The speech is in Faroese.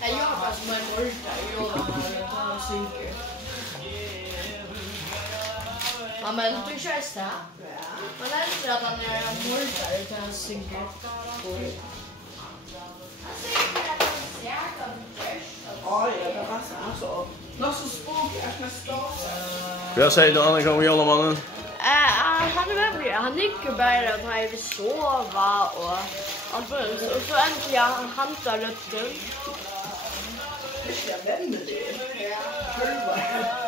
Jag jobbar som en mörkare, jag synker. Ja, men du kör så här. Man älskar att han är mörkare utan han synker. Ja, det var så. Något så spooky, jag ska Vad säger du Annika om Jolamannen? Han är med mig. Han gick ju bara att han vill sova och allt möjligt. Och så äntligen han tar rötten. Jag vet inte det.